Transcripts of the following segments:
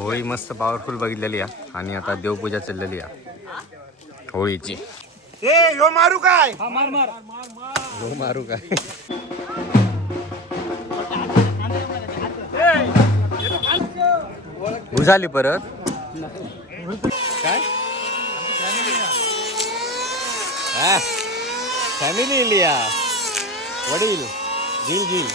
होळी मस्त पॉवरफुल बघितलेली आहे आणि आता देवपूजा चाललेली आहे होळीची. मारू काय हो मारू काय झाली परत काय फॅमिली लिया वडील झील झील.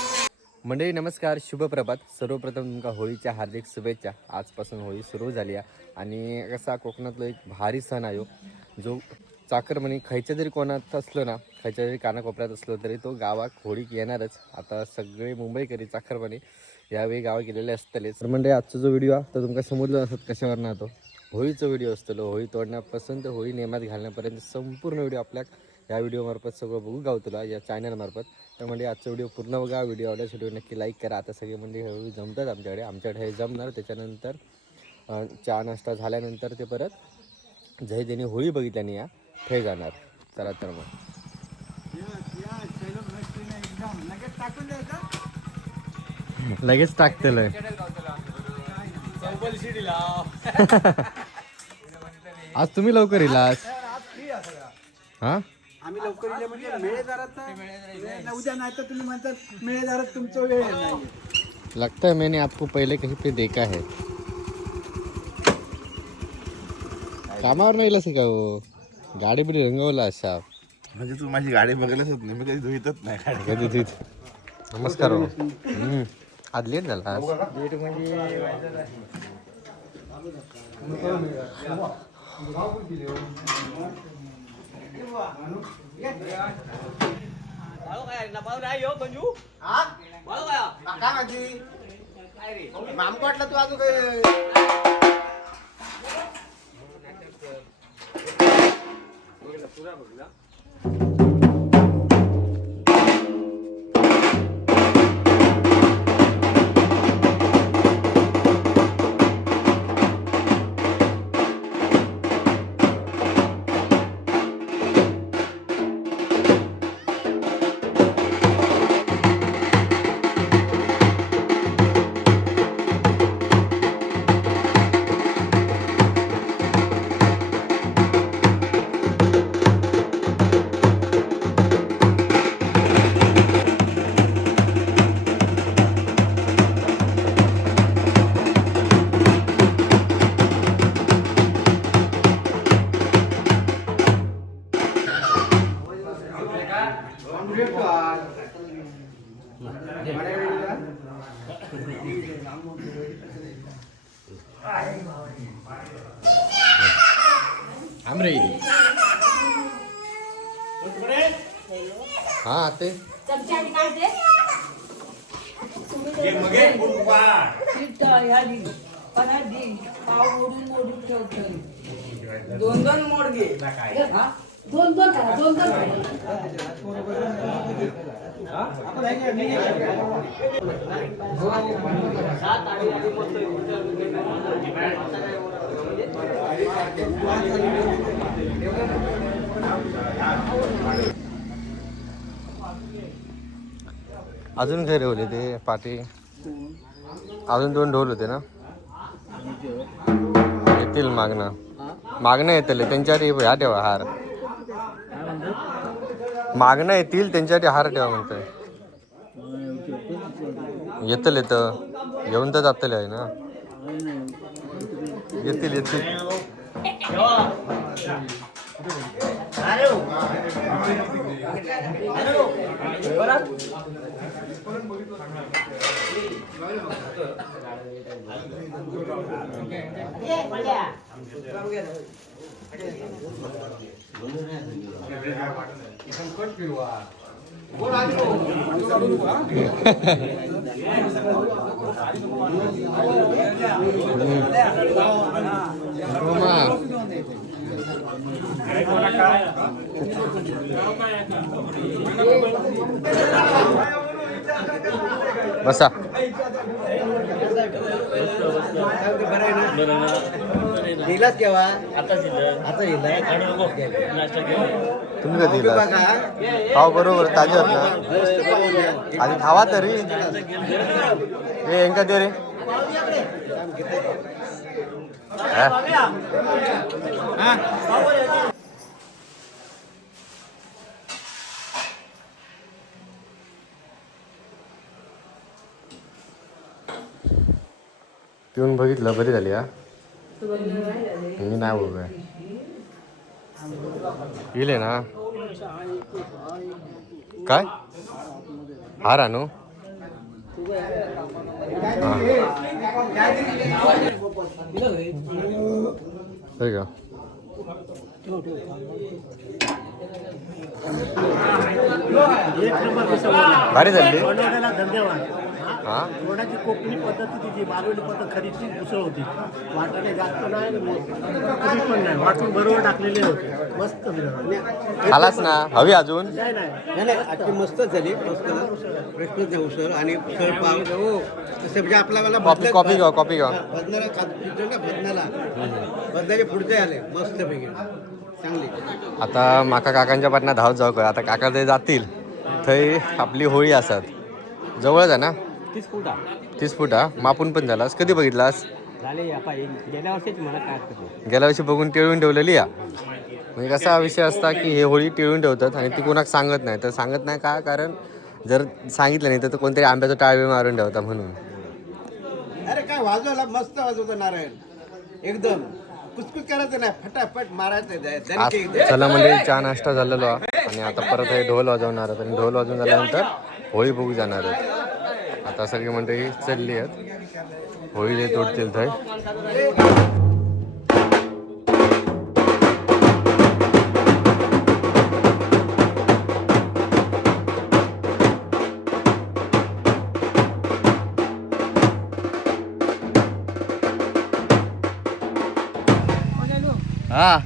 मंडळी नमस्कार, शुभ प्रभात. सर्वप्रथम तुमका होळीच्या हार्दिक शुभेच्छा. आजपासून होळी सुरू झाली आहे आणि कसा कोकणातला एक भारी सण आहे जो चाकरमणी खायच्या जरी कोणात असलो ना, खायच्या जरी कानाकोपऱ्यात असलो तरी तो गावात होळी येणारच. आता सगळे मुंबईकरी चाकरमणी यावेळी गावात गेलेले असतलेच. तर म्हणजे आजचा जो व्हिडिओ तर तुमका समजलं असत कशावर ना तो होळीचा व्हिडिओ असतो. होळी तोडण्यापासून तर होळी नेमात घालण्यापर्यंत संपूर्ण व्हिडिओ आपल्या या व्हिडिओमार्फत सगळं बघू गावतला या चॅनलमार्फत. तर म्हणजे आजचा व्हिडिओ पूर्ण बघा. व्हिडिओ आवडल्यास व्हिडिओ नक्की लाईक करा. आता सगळे म्हणजे हळूहळू जमतात आमच्याकडे हे जमणार. त्याच्यानंतर चहा नाश्ता झाल्यानंतर ते परत जही होळी बघितल्याने या हे जाणार. चला तर मग लगेच टाकतेल. आज तुम्ही लवकर येलास हा? आम्ही लवकर येले म्हणजे मेळेदारात उद्या नाही तर तुम्ही म्हणतात मेळेदारात तुमचा वेळ नाही. लगता है मैंने आपको पहले कहीं पे देखा है. कामावर नाही लस का हो? गाडी बिडी रंगवला अशा म्हणजे तू माझी गाडी बघायलाच होत नाही, मी कधी धुईतच नाही गाडी. कधी तिथ. नमस्कार हो. आज लेट झाला आज. मामकोटला तू अजून काय आमरे हा ते दोन दोन मोड घे. दोन दोन करा, दोन दोन अजून काय ठेवले ते पाठी. अजून 2 ढोल होते ना. येतील मागणं येतील त्यांच्यासाठी ह्या ठेवा हार. मागणं येतील त्यांच्यासाठी हार ठेवा म्हणतोय. येतील येऊन तर जातील आहे ना. येतील बसा. दिलाच केव्हा आता तुम्ही कधी दिला पाव बरोबर ताज्यात ना. आधी खावा तरी हे यांका दे रे. पिऊन बघितलं बरी झाली हा. मी नाही बघ येईल ना काय हार आणू होय का भारी झाली हा थोड्याची कोकणी पद्धती तिची मालवणी पद्धत खरीची उसळ होती वाटाणे जास्त नाही कमी पण नाही वाटून बरोबर टाकलेले होते मस्त खालाच ना हवी अजून नाही नाही आजची मस्तच झाली मस्त प्रश्नच नाही उसळ आणि उसळ पाव तसं म्हणजे आपल्याला कॉफी घ्या कॉफी घ्या बदनाला खात ना बदनाला बदनाचे पुढचे आले मस्त पैकी चांगली आता माका काकांच्या पाटणा धावत जाऊ कर आता काका ते जातील थंय आपली होळी असत जवळच आहे ना 30 फूट हा मापून पण झालास कधी बघितलास झाले गेल्या वर्षीच मला काय गेल्या वर्षी बघून टिळून ठेवलेली या म्हणजे कसा विषय असता की हे होळी टिळून ठेवतात आणि ती कोणाक सांगत नाही तर सांगत नाही का कारण जर सांगितलं नाही तर कोणतरी आंब्याचं टाळवे मारून ठेवता म्हणून अरे काय वाजवायला मस्त वाजवतो नारायण एकदम कुचकुच करायचं नाही फटाफट मारायचं आज चला म्हणजे चहा नाश्ता झालेलो आणि आता परत हे ढोल वाजवणार आहेत आणि ढोल वाजवून झाल्यानंतर होळी बघू जाणार आहेत आता सगळी मंडळी चालली आहेत होळी जे तोडतील थंय हा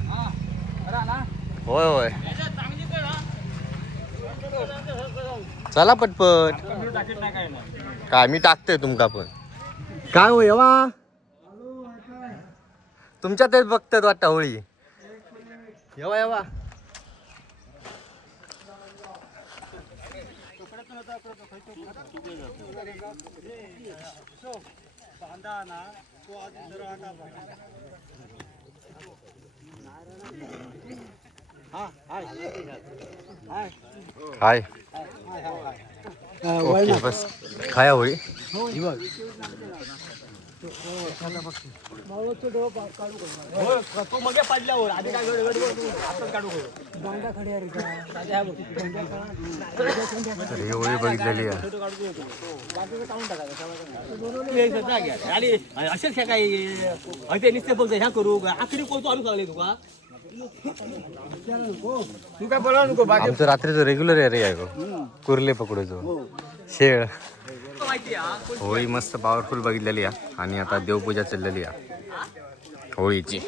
होय होय चला पटपट काय मी टाकतोय तुमका पण काय हो येवा तुमच्या तेच बघतात वाटतं होळी येवा येवा हाय ओके बस खाया होळी तर ही होळी बघितलेली आहे असेच काय नुसते बघ ह्या करू आखरी कोणतो आणून लागले तुका तू काय बोला नको आमचं रात्रीचं रेग्युलर एरिया आहे गो कुर्ले पकडूचो शेळ होळी मस्त पॉवरफुल बघितलेली आहे आणि आता देवपूजा चाललेली आहे होळीची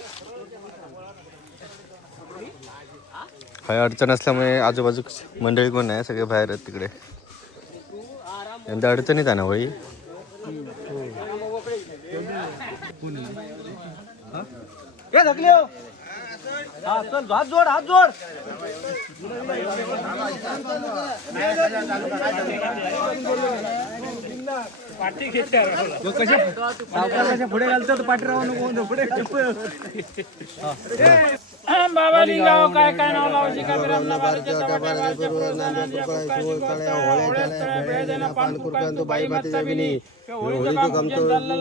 काही अडचण असल्यामुळे आजूबाजू मंडळी कोण नाही सगळे बाहेर आहेत तिकडे यंदा अडचणीत आहे ना होळी हात जोड हात जोड पुढे घालतो पाठी राहू नको पुढे बाबा लिंगाव काय काय नाव लावायची का विरामना बाई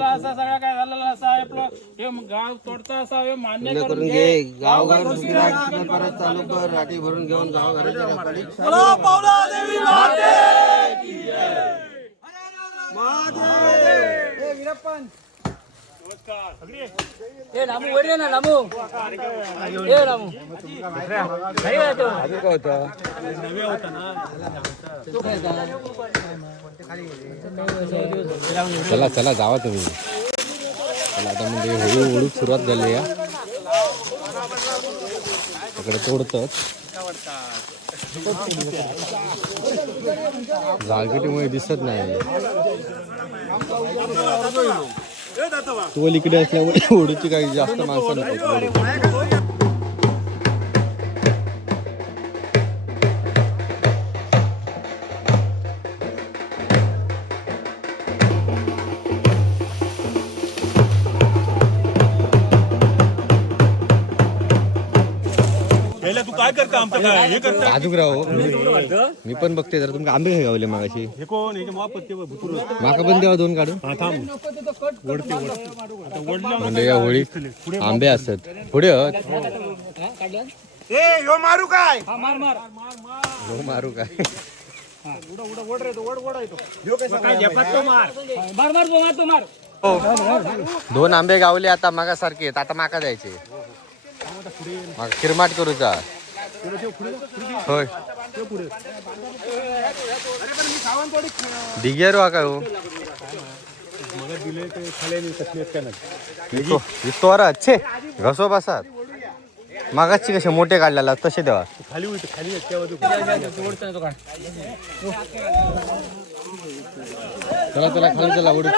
असा सगळा काय झालेला असा आपलं हे गाव तोडता असा हे मान्य करून घे गाव परत चालू कर राठी भरून घेऊन गाव घराच्या चला चला जावा तुम्ही चला आता म्हणजे होळी ओढूक सुरुवात झाली आहे तिकडे तोडतात जाळकिटीमुळे दिसत नाही तो इकडे असल्यामुळे ओढूची काही जास्त माणसं नको बाजूक राहो मी पण बघते जरा तुमका आंबे खाय गावले मागाशी माका पण द्यावा 2 काढून म्हणजे या होळीत आंबे असतात पुढे मारू काय मारू काय हो. 2 आंबे गावले आता मागासारखे आहेत आता माका द्यायचे मग किरमाट करूचा होय डिगेरो काय हो विस्तोरा अच्छे घसो बसात मागाची कसे मोठे काढलेला तसे देवा चला चला खाली चला उडू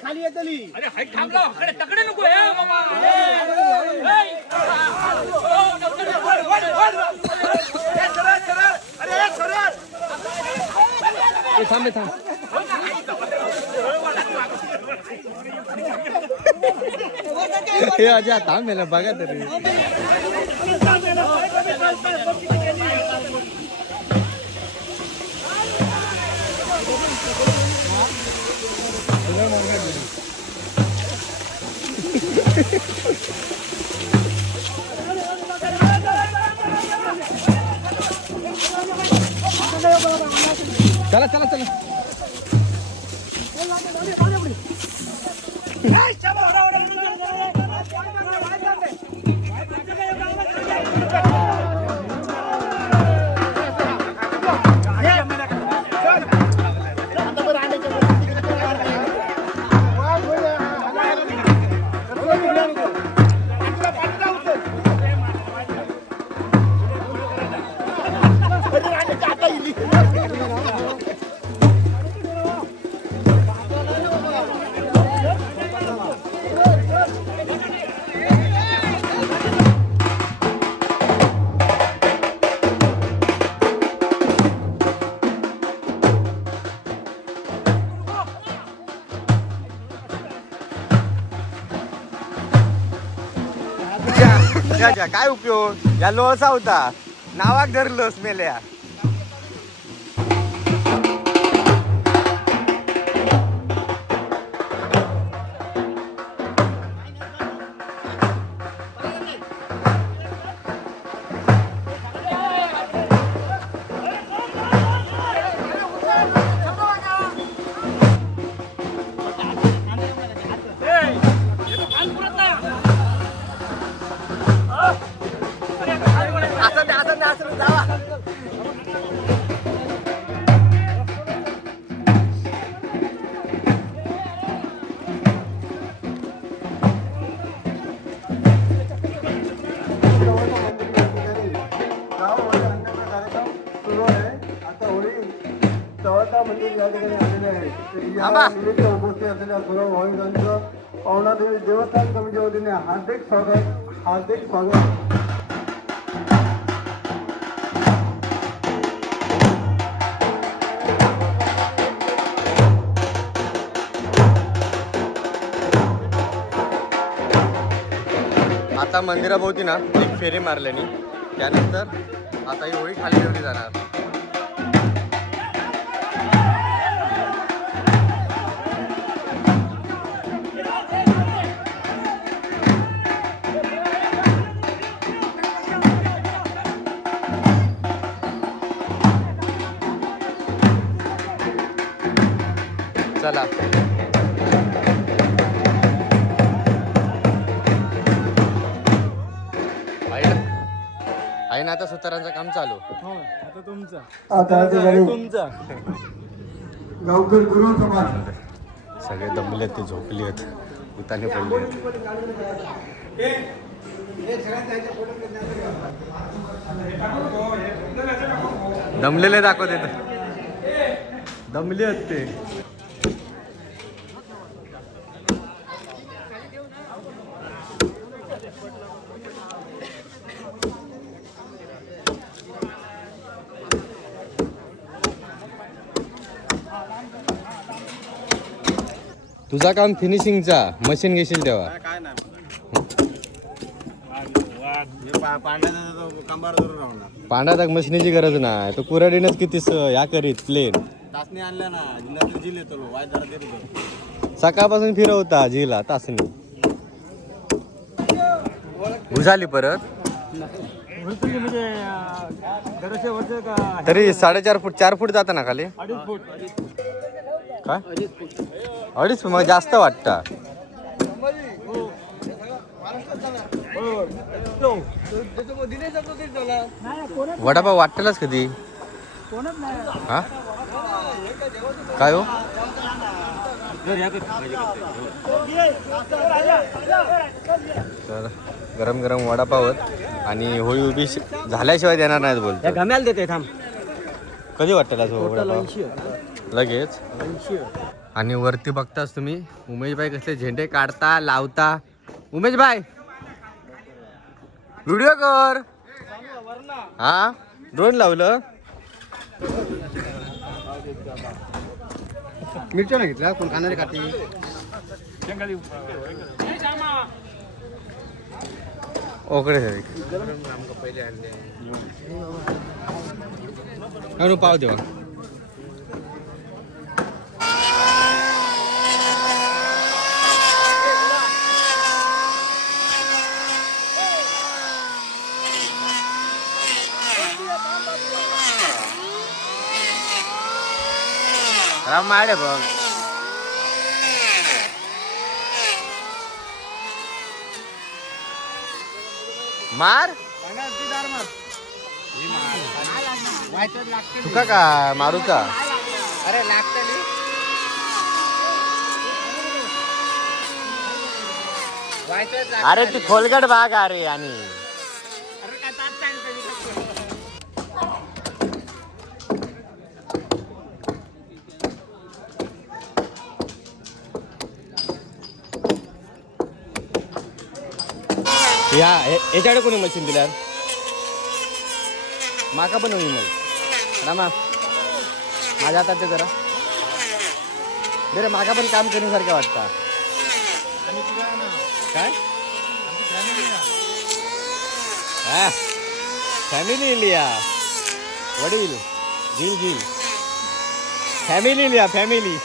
खाली येतली थांबे थांब हे अजा थांब मेला बघा तरी चला चला चला काय उपयोग या लोसा होता नावाक धरलोस मेल्या पवनादेवी देवस्थान कमिटीच्या वतीने हार्दिक स्वागत आता मंदिराभोवती ना एक फेरी मारल्याने त्यानंतर आता ही होळी खाली ठेवली जाणार चला आहे ना आता सुतारांचं काम चालू गावकर गुरु समाज सगळे दमले ते झोपले आहेत उताने पडले दमलेले दाखवते दमले आहेत ते तुझा काम फिनिशिंगचा मशीन घेशील तेव्हा काय नाही कंबार धरून राहणार पांढरा दाग मशीनीची गरज नाही तो कुऱ्हाडीनच किती ह्या करीत प्लेन तासणी आणल्या ना जिल्ह्यातली जिल येतो वाय जरा देतो सकाळपासून फिरवता झीला तासनी झाली परत तरी 4.5 फूट 4 फूट जाता ना खाली काय 2.5 फूट मग जास्त वाटतं वडापाव वाटतलाच कधी हा काय हो तर गरम गरम वडापाव आणि होळी उभी झाल्याशिवाय देणार नाहीत बोलतो गम्याला देते थांब कधी वाटला तो वडापाव लगेच आणि वरती बघताच तुम्ही उमेशभाई कसले झेंडे काढता लावता उमेशभाई व्हिडिओ कर हा ड्रोन लावलं मिरच्या नाही घेतल्या कोण खाणारे खाते ओकडे अनु पाव देवा राम माडे बघ मार तुका का मारूचा अरे लागतली अरे तू खोलगट भाग अरे आणि याच्याकडे कोणी मशीन दिल्यार माका पण होईल मग रामा माझ्या हातात ते जरा बरं माका पण काम करण्यासारखं वाटतं काय हा फॅमिली इंडिया वडील झील झील फॅमिली इंडिया फॅमिली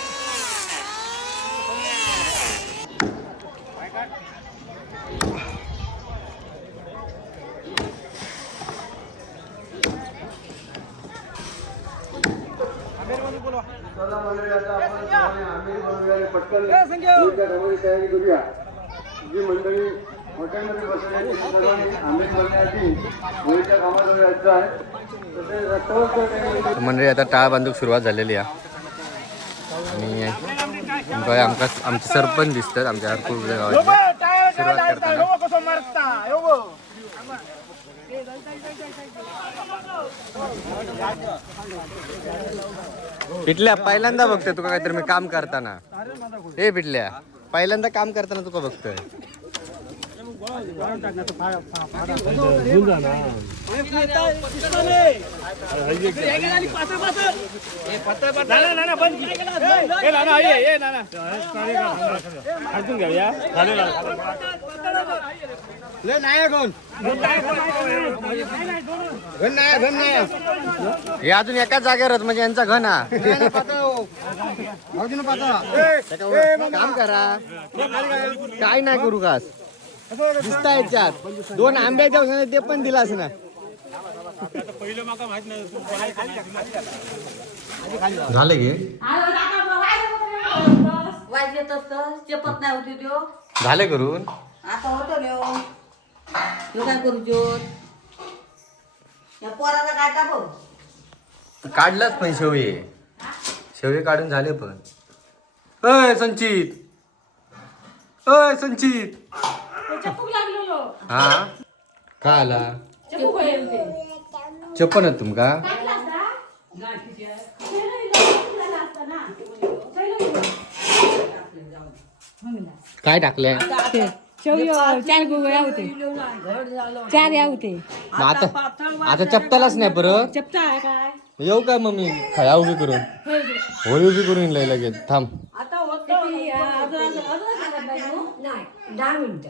जी मंडळी हॉटेलमध्ये बसण्याची सर्वांनी आम्ही करण्याची होळीच्या कामाजवळ यायचं आहे तसेच रस्त्यावर मंडळी आता टाळ बांधूक सुरुवात झालेली आहे आणि आमचे सरपंच दिसतात आमच्या हरपूर गावाचे सुरुवात करताना पिटल्या पहिल्यांदा बघतोय तुका काहीतरी मी काम करताना हे पिटल्या पहिल्यांदा काम करताना तुका बघतोय हे अजून एकाच जागेवरच म्हणजे यांचा घन हा काम करा काय नाही करू कास दिसता याच्यात 2 आंब्याच्या ते पण दिलास ना झाले गे चेपत नाही होती त्यो झाले करून आता होतो लो काय करू या पोराला काय टाकू काढलाच पण शेवये काढून झाले पण अय संचित चप्पू लागलेलो हा का आला चप्पू होईल ते चप्पन आहेत तुमका काय टाकलंय चार या होते मग आता चपतालाच नाही परत चपटा आहे काय येऊ काय मम्मी खया उभी करून होळी उभी करून लय लगेच थांब 10 मिनिटं.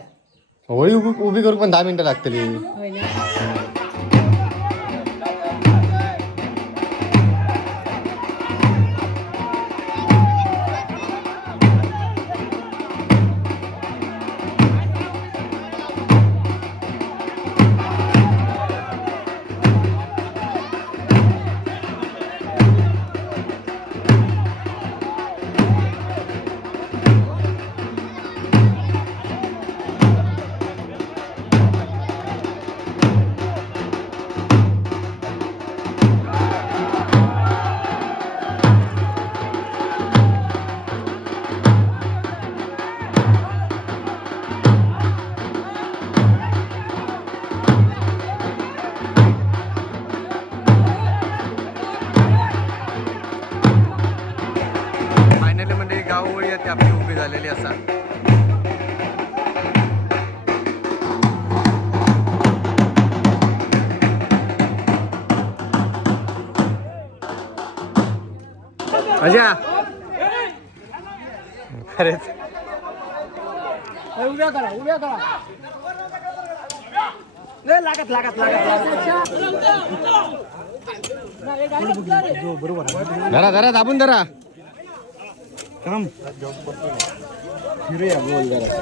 होळी उभी करू पण 10 मिनिटं लागतली. फायनली म्हणजे गावोळी ती आपली उभी झालेली असा. अजा खरेच उभ्या करा लागत धरा दाबून धरा.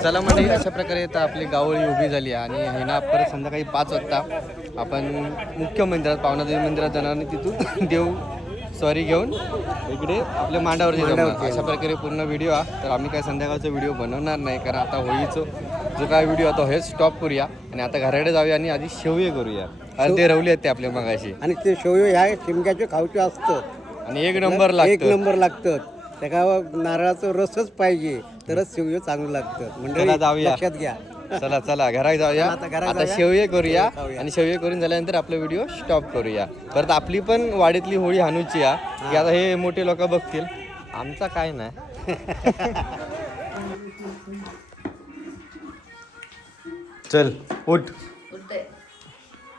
चला म्हणजे अशा प्रकारे आता आपली गावोळी उभी झाली आणि हे ना परत संध्याकाळी 5 वाजता आपण मुख्य मंदिरात पावनादेवी मंदिरात जाणार आणि तिथून देव सॉरी घेऊन इकडे आपल्या मांडावरती जाणार. अशा प्रकारे पूर्ण व्हिडिओ हा. तर आम्ही काय संध्याकाळचा व्हिडिओ बनवणार नाही कारण आता होळीचं जो काय व्हिडिओ होता हेच स्टॉप करूया आणि आता घराकडे जाऊया आणि आधी शेवये करूया. अर्धे रवले आहेत ते आपल्या मगाशी आणि ते शेवयो ह्या शिमग्याचे खाऊचे असतात आणि एक नंबर लागतात. त्याला नारळाचं रसच पाहिजे तरच शेवयो चांगलं लागतं. म्हणजे चला जाऊया. लक्षात घ्या. चला घरात जाऊया. आता शेवये करूया आणि शेवये करून झाल्यानंतर आपला व्हिडिओ स्टॉप करूया. परत आपली पण वाडीतली होळी हाणूची या की आता हे मोठे लोक बघतील आमचा काय नाही. चल उठ.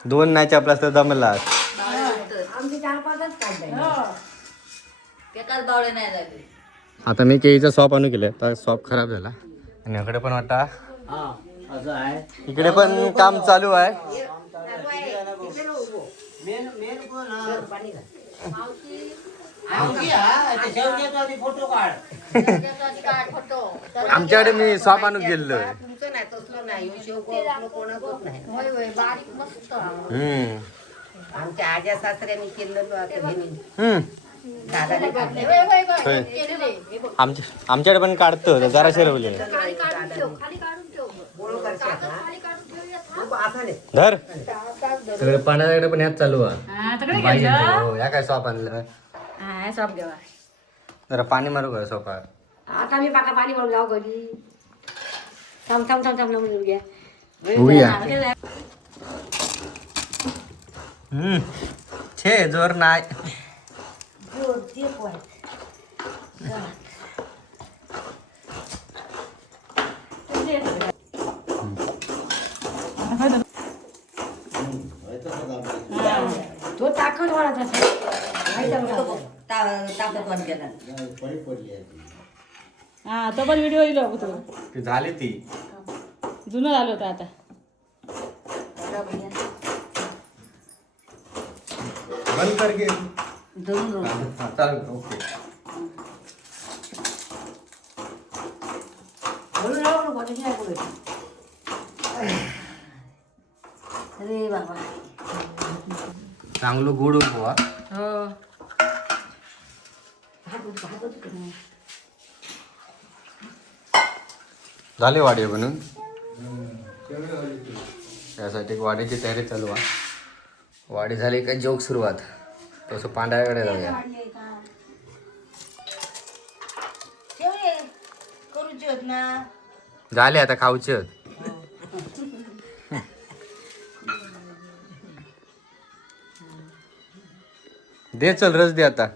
2 नाही चपला तर जमला. आमचे 4-5च काढले. एकाच बावळे नाही लागले. आता मी केळीचा शॉप आणून केलं तर शॉप खराब झाला आणि इकडे पण वाटा असं आहे. इकडे पण काम चालू आहे. आमच्याकडे मी शॉप आणून गेलोय. तुमचं नाही तसलं नाही शेव कोणाचंच नाही. बारीक मस्त. आमच्या आज्या सासऱ्यांनी केलेलं आता ह्यांनी. दादाने काढले. आमच्याकडे पण काढतो जरा शिरवले धर सगळे पाण्याकडे पण ह्याच चालू आहे. ह्या काय शॉप आणलं सॉप घेवा. जरा पाणी मारू का शॉपार. आता मी पाका पाणी भरून जाऊ घरी. थांब म्हणून घ्या. छे जोर नाही. तो ताकद वाढत ताकदवान केला. हा तो पण व्हिडिओ दिला होतो. ती झाली ती जुनं झालं होतं आता. बंद कर घे. चालेल ओके. अरे बाबा चांगलं गोड बुवा. झाले वाडे बनून त्यासाठी वाडीची तयारी चालू आहे. वाडी झाली का जोक सुरुवात तसं पांढऱ्याकडे जाऊया. करूची होत ना. झाले आता खाऊचे आहेत. दे चल रस दे आता.